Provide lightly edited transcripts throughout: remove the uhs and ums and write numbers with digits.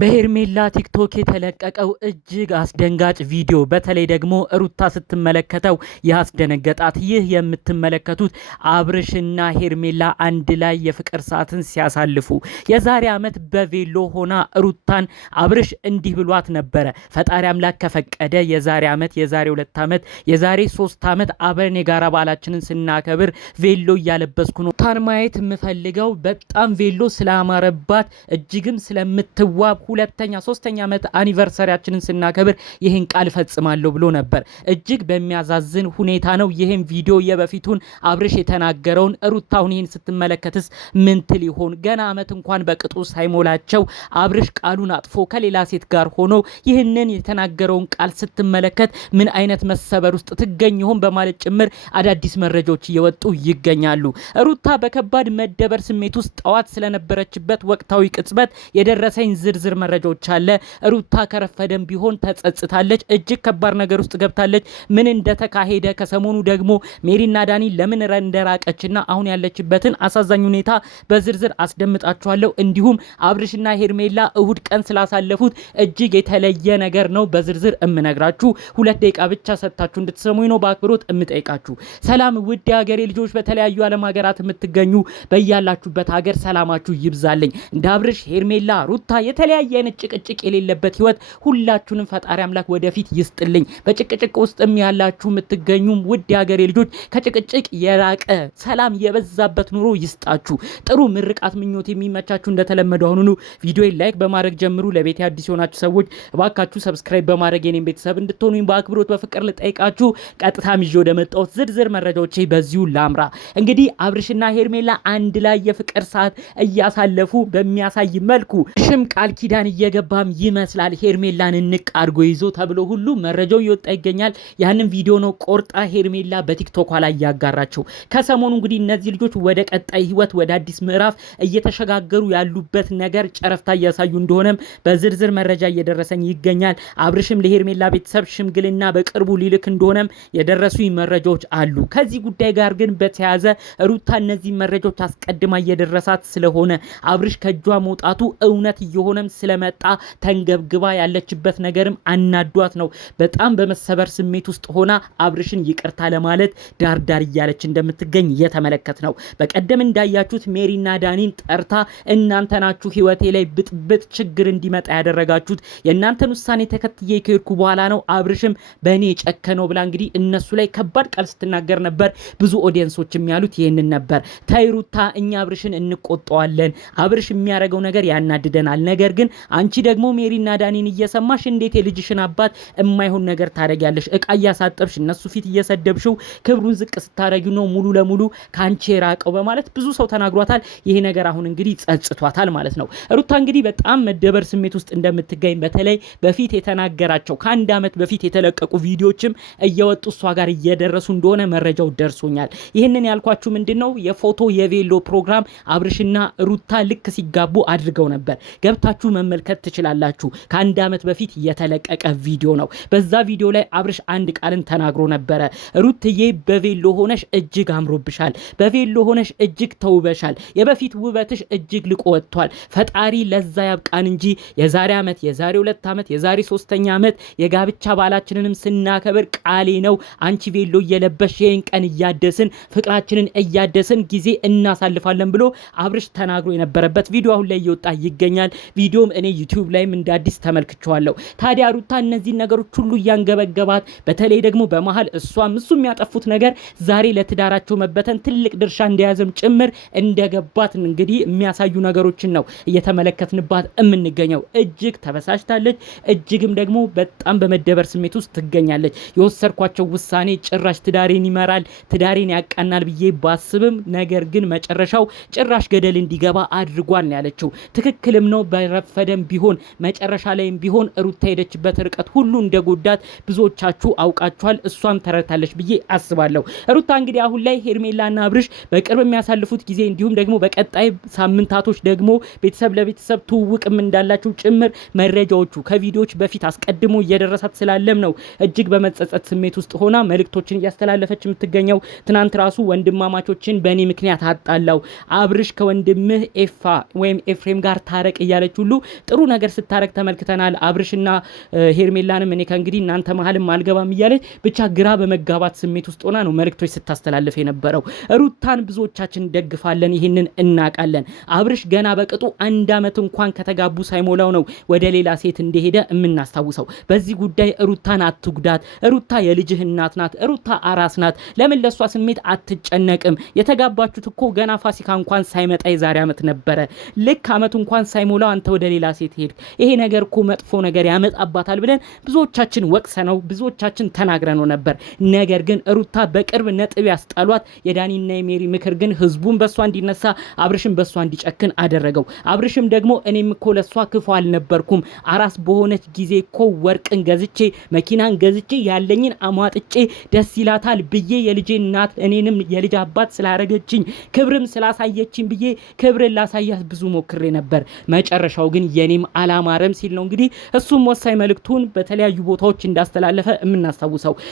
በሄርሜላ ቲክቶክ የተለቀቀው እጅግ አስደንጋጭ ቪዲዮ በተለይ ደግሞ ሩታ ስትመለከተው ያስደነገጣት። ይህ የምትመለከቱት አብርሽና ሄርሜላ አንድ ላይ የፍቅር ሰዓትን ሲያሳልፉ የዛሬ ዓመት በቬሎ ሆና ሩታን አብርሽ እንዲህ ብሏት ነበረ። ፈጣሪ አምላክ ከፈቀደ የዛሬ ዓመት፣ የዛሬ 2 ዓመት፣ የዛሬ 3 ዓመት አብረን የጋራ በዓላችንን ስናከብር ቬሎ እያለበስኩ ነው። ሩታን ማየት የምፈልገው በጣም ቬሎ ስላማረባት እጅግም ስለምትዋብ ሁለተኛ 3ኛ ዓመት አኒቨርሰሪያችንን ስናከብር ይህን ቃል ፈጽማለሁ ብሎ ነበር። እጅግ በሚያሳዝን ሁኔታ ነው ይህን ቪዲዮ የበፊቱን አብርሽ የተናገረውን ሩታውን ይህን ስትመለከትስ ምን ትል ይሆን? ገና ዓመት እንኳን በቅጡ ሳይሞላቸው አብርሽ ቃሉን አጥፎ ከሌላ ሴት ጋር ሆኖ ይህንን የተናገረውን ቃል ስትመለከት ምን አይነት መሰበር ውስጥ ትገኝ ይሆን በማለት ጭምር አዳዲስ መረጃዎች እየወጡ ይገኛሉ። ሩታ በከባድ መደበር ስሜት ውስጥ ጠዋት ስለነበረችበት ወቅታዊ ቅጽበት የደረሰኝ ዝርዝር መረጃዎች አለ። ሩታ ከረፈደም ቢሆን ተጸጽታለች። እጅግ ከባድ ነገር ውስጥ ገብታለች። ምን እንደተካሄደ ከሰሞኑ ደግሞ ሜሪና ዳኒ ለምን እንደራቀችና አሁን ያለችበትን አሳዛኝ ሁኔታ በዝርዝር አስደምጣችኋለሁ። እንዲሁም አብርሽና ሄርሜላ እሁድ ቀን ስላሳለፉት እጅግ የተለየ ነገር ነው በዝርዝር እምነግራችሁ። 2 ደቂቃ ብቻ ሰጥታችሁ እንድትሰሙኝ ነው በአክብሮት እምጠይቃችሁ። ሰላም ውድ ሀገሬ ልጆች፣ በተለያዩ ዓለም ሀገራት የምትገኙ በያላችሁበት ሀገር ሰላማችሁ ይብዛልኝ። እንደ አብርሽ ሄርሜላ ሩታ የተለያየ አይነት ጭቅጭቅ የሌለበት ህይወት ሁላችሁንም ፈጣሪ አምላክ ወደፊት ይስጥልኝ። በጭቅጭቅ ውስጥም ያላችሁ የምትገኙም ውድ የሀገሬ ልጆች ከጭቅጭቅ የራቀ ሰላም የበዛበት ኑሮ ይስጣችሁ። ጥሩ ምርቃት ምኞት የሚመቻችሁ እንደተለመደው አሁኑኑ ቪዲዮን ላይክ በማድረግ ጀምሩ። ለቤት አዲስ የሆናችሁ ሰዎች እባካችሁ ሰብስክራይብ በማድረግ የኔን ቤተሰብ እንድትሆኑኝ በአክብሮት በፍቅር ልጠይቃችሁ። ቀጥታም ይዤ ወደ መጣሁት ዝርዝር መረጃዎቼ በዚሁ ላምራ። እንግዲህ አብርሽና ሄርሜላ አንድ ላይ የፍቅር ሰዓት እያሳለፉ በሚያሳይ መልኩ ሽም ቃል ኪዳን እየገባም ይመስላል። ሄርሜላን እንቅ አድርጎ ይዞ ተብሎ ሁሉ መረጃው ይወጣ ይገኛል። ያንን ቪዲዮ ነው ቆርጣ ሄርሜላ በቲክቶክ ላይ ያጋራቸው። ከሰሞኑ እንግዲህ እነዚህ ልጆች ወደ ቀጣይ ህይወት ወደ አዲስ ምዕራፍ እየተሸጋገሩ ያሉበት ነገር ጨረፍታ እያሳዩ እንደሆነም በዝርዝር መረጃ እየደረሰኝ ይገኛል። አብርሽም ለሄርሜላ ቤተሰብ ሽምግልና በቅርቡ ሊልክ እንደሆነም የደረሱ መረጃዎች አሉ። ከዚህ ጉዳይ ጋር ግን በተያያዘ ሩታ እነዚህ መረጃዎች አስቀድማ እየደረሳት ስለሆነ አብርሽ ከእጇ መውጣቱ እውነት እየሆነም ስለመጣ ተንገብግባ ያለችበት ነገርም አናዷት ነው። በጣም በመሰበር ስሜት ውስጥ ሆና አብርሽን ይቅርታ ለማለት ዳርዳር እያለች እንደምትገኝ እየተመለከት ነው። በቀደም እንዳያችሁት ሜሪና ዳኒን ጠርታ እናንተ ናችሁ ህይወቴ ላይ ብጥብጥ ችግር እንዲመጣ ያደረጋችሁት፣ የእናንተን ውሳኔ ተከትዬ ከሄድኩ በኋላ ነው አብርሽም በእኔ ጨከነው ብላ እንግዲህ እነሱ ላይ ከባድ ቃል ስትናገር ነበር። ብዙ ኦዲየንሶችም ያሉት ይህንን ነበር። ታይ ሩታ፣ እኛ አብርሽን እንቆጣዋለን፣ አብርሽ የሚያደርገው ነገር ያናድደናል። ነገር ግን አንቺ ደግሞ ሜሪና ዳኒን እየሰማሽ እንዴት የልጅሽን አባት የማይሆን ነገር ታደርጊያለሽ? እቃ እያሳጠብሽ እነሱ ፊት እየሰደብሽው ክብሩን ዝቅ ስታረጊው ነው ሙሉ ለሙሉ ካንቺ የራቀው በማለት ብዙ ሰው ተናግሯታል። ይሄ ነገር አሁን እንግዲህ ጸጽቷታል ማለት ነው። ሩታ እንግዲህ በጣም መደበር ስሜት ውስጥ እንደምትገኝ በተለይ በፊት የተናገራቸው ከ1 ዓመት በፊት የተለቀቁ ቪዲዮዎችም እየወጡ እሷ ጋር እየደረሱ እንደሆነ መረጃው ደርሶኛል። ይህንን ያልኳችሁ ምንድነው የፎቶ የቬሎ ፕሮግራም አብርሽና ሩታ ልክ ሲጋቡ አድርገው ነበር። ገብታችሁ መመልከት ትችላላችሁ። ከ1 ዓመት በፊት የተለቀቀ ቪዲዮ ነው። በዛ ቪዲዮ ላይ አብርሽ አንድ ቃልን ተናግሮ ነበረ። ሩትዬ በቬሎ ሆነሽ እጅግ አምሮብሻል፣ በቬሎ ሆነሽ እጅግ ተውበሻል፣ የበፊት ውበትሽ እጅግ ልቆ ወጥቷል። ፈጣሪ ለዛ ያብቃን እንጂ የዛሬ ዓመት፣ የዛሬ 2 ዓመት፣ የዛሬ 3ኛ ዓመት የጋብቻ በዓላችንንም ስናከብር ቃሌ ነው አንቺ ቬሎ እየለበሽ ይሄን ቀን እያደስን ፍቅራችንን እያደስን ጊዜ እናሳልፋለን ብሎ አብርሽ ተናግሮ የነበረበት ቪዲዮ አሁን ላይ እየወጣ ይገኛል። ቪዲዮም እኔ ዩቲዩብ ላይም እንደ አዲስ ተመልክቻለሁ። ታዲያ ሩታ እነዚህ ነገሮች ሁሉ እያንገበገባት በተለይ ደግሞ በመሃል እሷም እሱ የሚያጠፉት ነገር ዛሬ ለትዳራቸው መበተን ትልቅ ድርሻ እንደያዘም ጭምር እንደገባት እንግዲህ የሚያሳዩ ነገሮችን ነው እየተመለከትንባት የምንገኘው። እጅግ ተበሳጭታለች። እጅግም ደግሞ በጣም በመደበር ስሜት ውስጥ ትገኛለች። የወሰድኳቸው ውሳኔ ጭራሽ ትዳሬን ይመራል፣ ትዳሬን ያቃናል ብዬ ባስብም ነገር ግን መጨረሻው ጭራሽ ገደል እንዲገባ አድርጓል ያለችው ትክክልም ነው። በረፈደም ቢሆን መጨረሻ ላይም ቢሆን ሩታ ሄደችበት ርቀት ሁሉ እንደጎዳት ብዙዎቻችሁ አውቃችኋል። እሷም ተረታለች ብዬ አስባለሁ። ሩታ እንግዲህ አሁን ላይ ሄርሜላና አብርሽ በቅርብ የሚያሳልፉት ጊዜ እንዲሁም ደግሞ በቀጣይ ሳምንታቶች ደግሞ ቤተሰብ ለቤተሰብ ትውውቅም እንዳላቸው ጭምር መረጃዎቹ ከቪዲዮዎች በፊት አስቀድሞ እየደረሳት ስላለም ነው እጅግ በመጸጸት ስሜት ውስጥ ሆና መልእክቶችን እያስተላለፈች የምትገኘው። ትናንት ራሱ ወንድማማቾችን በእኔ ምክንያት አጣላው፣ አብርሽ ከወንድምህ ኤፋ ወይም ኤፍሬም ጋር ታረቅ እያለች ሁሉ ጥሩ ነገር ስታረግ ተመልክተናል። አብርሽና ሄርሜላንም እኔ ከእንግዲህ እናንተ መሀልም አልገባም እያለች ብቻ ግራ በመጋባት ስሜት ውስጥ ሆና ነው መልእክቶች ስታስተላልፍ የነበረው። ሩታን ብዙዎቻችን ደግፋለን፣ ይህንን እናቃለን። አብርሽ ገና በቅጡ 1 ዓመት እንኳን ከተጋቡ ሳይሞላው ነው ወደ ሌላ ሴት እንደሄደ የምናስታውሰው። በዚህ ጉዳይ ሩታን አትጉዳት፣ ሩታ የልጅህ እናት ናት፣ ሩታ አራስ ናት። ለምን ለሷ ስሜት አትጨነቅም? የተጋባችሁት እኮ ገና ፋሲካ እንኳን ሳይመጣ የዛሬ ዓመት ነበረ። ልክ ዓመት እንኳን ሳይሞላው አንተ ወደ ሌላ ሴት ሄድክ። ይሄ ነገር እኮ መጥፎ ነገር ያመጣባታል ብለን ብዙዎቻችን ወቅሰነው ብዙዎቻችን ተናግረነው ነበር። ነገር ግን ሩታ በቅርብ ነጥብ ያስጣሏት የዳኒና የሜሪ ምክር ግን ህዝቡን በሷ እንዲነሳ አብርሽም በሷ እንዲጨክን አደረገው። አብርሽም ደግሞ እኔም እኮ ለሷ ክፉ አልነበርኩም፣ አራስ በሆነች ጊዜ እኮ ወርቅን ገዝቼ መኪናን ገዝቼ ያለኝን አሟጥጬ ደስ ይላታል ብዬ የልጄ እናት እኔንም የልጅ አባት ስላረገችኝ ክብርም ስላሳየችኝ ብዬ ክብርን ላሳያት ብዙ ሞክሬ ነበር። መጨረሻው ግን የኔም አላማረም ሲል ነው እንግዲህ እሱም ወሳኝ መልእክቱን በተለያዩ ቦታዎች እንዳስተላለፈ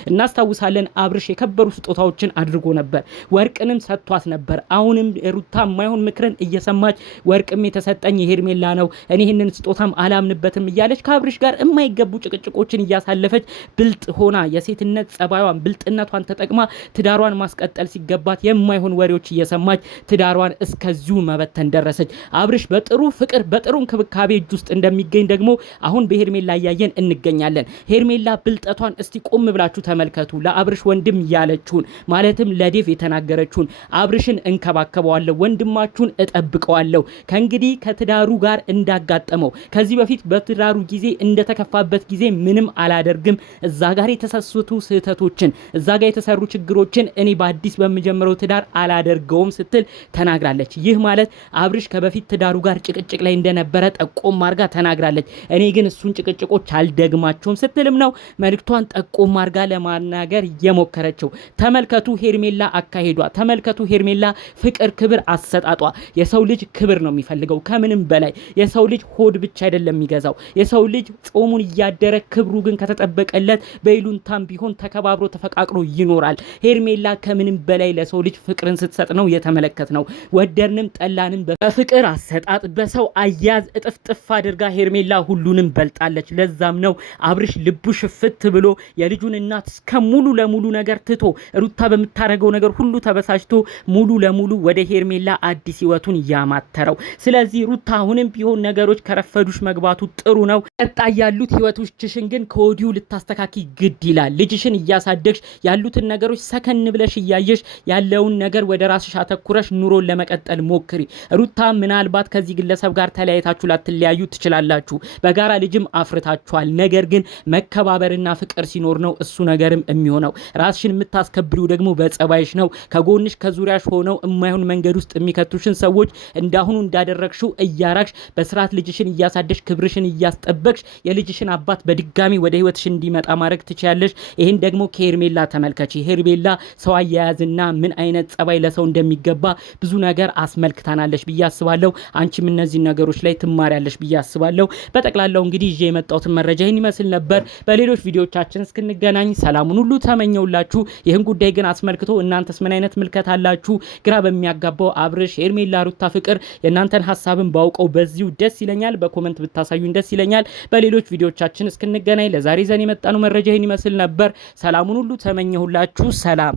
እናስታውሳለን። አብርሽ የከበሩ ስጦታዎችን አድርጎ ነበር፣ ወርቅንም ሰጥቷት ነበር። አሁንም ሩታ የማይሆን ምክርን እየሰማች ወርቅም የተሰጠኝ የሄርሜላ ነው፣ እኔ ይህንን ስጦታም አላምንበትም እያለች ከአብርሽ ጋር የማይገቡ ጭቅጭቆችን እያሳለፈች ብልጥ ሆና የሴትነት ጸባዩን ብልጥነቷን ተጠቅማ ትዳሯን ማስቀጠል ሲገባት የማይሆን ወሬዎች እየሰማች ትዳሯን እስከዚሁ መበተን ደረሰች። አብርሽ በጥሩ ፍቅር በጥሩ እንክብካቤ እጅ ውስጥ እንደሚገኝ ደግሞ አሁን በሄርሜላ እያየን እንገኛለን። ሄርሜላ ብልጠቷን እስቲ ቆም ብላችሁ ተመልከቱ። ለአብርሽ ወንድም ያለችውን ማለትም ለዴቭ የተናገረችውን አብርሽን እንከባከበዋለሁ፣ ወንድማችሁን እጠብቀዋለሁ፣ ከእንግዲህ ከትዳሩ ጋር እንዳጋጠመው ከዚህ በፊት በትዳሩ ጊዜ እንደተከፋበት ጊዜ ምንም አላደርግም፣ እዛ ጋር የተሰሱቱ ስህተቶችን እዛ ጋር የተሰሩ ችግሮችን እኔ በአዲስ በሚጀምረው ትዳር አላደርገውም ስትል ተናግራለች። ይህ ማለት አብርሽ ከበፊት ትዳሩ ጋር ጭቅጭቅ ላይ እንደነበረ ጠቆም አርጋ ተናግራለች። እኔ ግን እሱን ጭቅጭቆች አልደግማቸውም ስትልም ነው መልእክቷን ጠቆም አርጋ ለማናገር የሞከረችው። ተመልከቱ ሄርሜላ አካሄዷ፣ ተመልከቱ ሄርሜላ ፍቅር ክብር አሰጣጧ። የሰው ልጅ ክብር ነው የሚፈልገው ከምንም በላይ። የሰው ልጅ ሆድ ብቻ አይደለም የሚገዛው። የሰው ልጅ ጾሙን እያደረ ክብሩ ግን ከተጠበቀለት በይሉንታም ቢሆን ተከባብሮ ተፈቃቅሮ ይኖራል። ሄርሜላ ከምንም በላይ ለሰው ልጅ ፍቅርን ስትሰጥ ነው የተመለከት ነው። ወደድንም ጠላንም በፍቅር አሰጣጥ በሰው አያዝ እጥፍጥፍ አድርጋ ሄርሜላ ሁሉንም በልጣለች። ለዛም ነው አብርሽ ልቡ ሽፍት ብሎ የልጁን እናት እስከ ሙሉ ለሙሉ ነገር ትቶ ሩታ በምታረገው ነገር ሁሉ ተበሳጭቶ ሙሉ ለሙሉ ወደ ሄርሜላ አዲስ ህይወቱን ያማተረው። ስለዚህ ሩታ አሁንም ቢሆን ነገሮች ከረፈዱሽ መግባቱ ጥሩ ነው። ቀጣይ ያሉት ህይወቶችሽን ግን ከወዲሁ ልታስተካኪ ግድ ይላል። ልጅሽን እያሳደግሽ ያሉትን ነገሮች ሰከን ብለሽ እያየሽ ያለውን ነገር ወደ ራስሽ አተኩረሽ ኑሮን ለመቀጠል ሞክሪ። ሩታ ምናልባት ከዚህ ግለሰብ ጋር ተለያይታችሁ ላትለያዩ ትችላላችሁ፣ በጋራ ልጅም አፍርታችኋል። ነገር ግን መከባበርና ፍቅር ሲኖር ነው እሱ ነገርም የሚሆነው። ራስሽን የምታስከብሪው ደግሞ በጸባይሽ ነው። ከጎንሽ ከዙሪያሽ ሆነው የማይሆን መንገድ ውስጥ የሚከቱሽን ሰዎች እንዳሁኑ እንዳደረግሽው እያራክሽ በስርዓት ልጅሽን እያሳደሽ ክብርሽን እያስጠበቅሽ የልጅሽን አባት በድጋሚ ወደ ህይወትሽ እንዲመጣ ማድረግ ትችያለሽ። ይህን ደግሞ ከሄርሜላ ተመልከቺ። ሄርሜላ ሰው አያያዝና ምን አይነት ጸባይ ለሰው እንደሚገባ ብዙ ነገር አስመልክታናለሽ ብዬ አስባለሁ። አንቺም እነዚህ ነገሮች ላይ ትማሪያለሽ ብዬ አስባለሁ። በጠቅላላው እንግዲህ ይዤ የመጣሁትን መረጃ ይህን ይመስል ነበር። በሌሎች ቪዲዮዎቻችን እስክንገናኝ ሰላሙን ሁሉ ተመኘውላችሁ። ይህን ጉዳይ ግን አስመልክቶ እናንተስ ምን አይነት ምልከታ አላችሁ? ግራ በሚያጋባው አብርሽ ሄርሜላ ሩታ ፍቅር የእናንተን ሀሳብን ባውቀው በዚሁ ደስ ይለኛል። በኮመንት ብታሳዩኝ ደስ ይለኛል። በሌሎች ቪዲዮዎቻችን እስክንገናኝ ለዛሬ ዘን የመጣነው መረጃ ይህን ይመስል ነበር። ሰላሙን ሁሉ ተመኘሁላችሁ። ሰላም